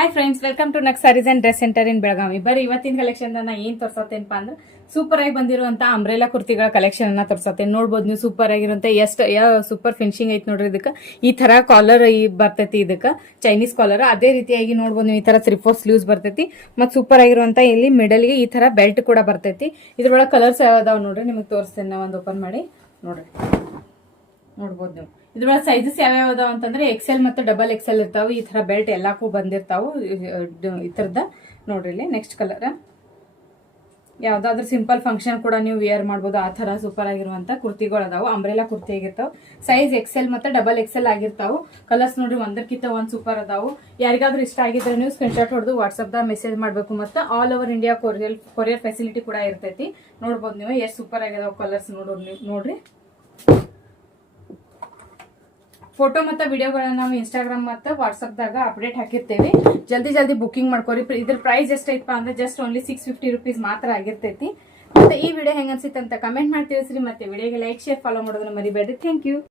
Hi friends, welcome to Nak sarees and dress centre in Belagavi. ಬರೀ ಇವತ್ತಿನ collection ನಾ ಏನ್ ತೋರ್ಸತ್ತೇನಪ್ಪ ಅಂದ್ರೆ ಸೂಪರ್ ಆಗಿ ಬಂದಿರುವಂತ ಅಂಬ್ರೆಲಾ ಕುರ್ತಿಗಳ ಕಲೆಕ್ಷನ್ ಅನ್ನ ತೋರ್ಸತ್ತೇನೆ. ನೋಡ್ಬೋದು ನೀವು, ಸೂಪರ್ ಆಗಿರುವಂತ ಸೂಪರ್ ಫಿನಿಶಿಂಗ್ ಐತಿ ನೋಡ್ರಿ. ಇದಕ್ಕೆ ಈ ತರ ಕಾಲರ್ ಬರ್ತೈತಿ, ಇದಕ್ಕೆ ಚೈನೀಸ್ ಕಾಲರ್. ಅದೇ ರೀತಿಯಾಗಿ ನೋಡ್ಬೋದು ನೀವು, ಈ ತರ 3/4 ಸ್ಲೀವ್ಸ್ ಬರ್ತೈತಿ. ಮತ್ ಸೂಪರ್ ಆಗಿರುವಂತ ಇಲ್ಲಿ ಮಿಡಲ್ ಗೆ ಈ ತರ ಬೆಲ್ಟ್ ಕೂಡ ಬರ್ತೈತಿ. ಇದ್ರೊಳಗೆ ಕಲರ್ಸ್ ಯಾವ್ದಾವ್ ನೋಡ್ರಿ, ನಿಮಗೆ ತೋರಿಸ್ತೇನೆ. ಒಂದು ಓಪನ್ ಮಾಡಿ ನೋಡ್ರಿ, ನೋಡ್ಬೋದು ನೀವು. ಇದ್ರೊಳಗೆ ಸೈಜಸ್ ಯಾವ್ಯಾವ ಅದಾವ ಅಂತಂದ್ರೆ ಎಕ್ಸೆಲ್ ಮತ್ತು ಡಬಲ್ ಎಕ್ಸೆಲ್ ಇರ್ತಾವ. ಈ ತರ ಬೆಲ್ಟ್ ಎಲ್ಲಾಕು ಬಂದಿರ್ತಾವು ಈ ತರದ. ನೋಡ್ರಿ ಇಲ್ಲಿ ನೆಕ್ಸ್ಟ್ ಕಲರ್, ಯಾವ್ದಾದ್ರು ಸಿಂಪಲ್ ಫಂಕ್ಷನ್ ಕೂಡ ನೀವು ವೇರ್ ಮಾಡ್ಬೋದು. ಆ ತರ ಸೂಪರ್ ಆಗಿರುವಂತ ಕುರ್ತಿಗಳು ಅದಾವು. ಅಂಬ್ರೆಲಾ ಕುರ್ತಿ ಆಗಿರ್ತಾವ. ಸೈಜ್ ಎಕ್ಸೆಲ್ ಮತ್ತೆ ಡಬಲ್ ಎಕ್ಸೆಲ್ ಆಗಿರ್ತಾವು. ಕಲರ್ಸ್ ನೋಡ್ರಿ, ಒಂದಕ್ಕಿಂತ ಒಂದ್ ಸೂಪರ್ ಅದಾವು. ಯಾರಿಗಾದ್ರೂ ಇಷ್ಟ ಆಗಿದ್ರೆ ನೀವು ಸ್ಕ್ರೀನ್ ಶಾಟ್ ಹೊಡೆದು ವಾಟ್ಸ್ಆಪ್ ದಾಗ ಮೆಸೇಜ್ ಮಾಡ್ಬೇಕು. ಮತ್ತೆ all over India courier facility ಕೂಡ ಇರ್ತೈತಿ. ನೋಡ್ಬೋದು ನೀವು ಎಷ್ಟು ಸೂಪರ್ ಆಗಿದಾವ ಕಲರ್ಸ್. ನೋಡ್ರಿ, ಫೋಟೋ ಮತ್ತು ವಿಡಿಯೋಗಳನ್ನ ನಾವು ಇನ್ಸ್ಟಾಗ್ರಾಮ್ ಮತ್ತು ವಾಟ್ಸಪ್ ದಾಗ ಅಪ್ಡೇಟ್ ಹಾಕಿರ್ತೇವೆ. ಜಲ್ದಿ ಬುಕಿಂಗ್ ಮಾಡ್ಕೋರಿ. ಇದ್ರ ಪ್ರೈಸ್ ಎಷ್ಟೈತಪ್ಪ ಅಂದ್ರೆ ಜಸ್ಟ್ ಓನ್ಲಿ 650 rupees ಮಾತ್ರ ಆಗಿರ್ತೈತಿ. ಮತ್ತೆ ಈ ವಿಡಿಯೋ ಹೆಂಗ ಅನ್ಸಿತ್ತು ಅಂತ ಕಮೆಂಟ್ ಮಾಡಿ ತಿಳಿಸ್ರಿ. ಮತ್ತೆ ವಿಡಿಯೋಗೆ ಲೈಕ್, ಶೇರ್, ಫಾಲೋ ಮಾಡೋದನ್ನ ಮರಿಬೇಡ್ರಿ. Thank you.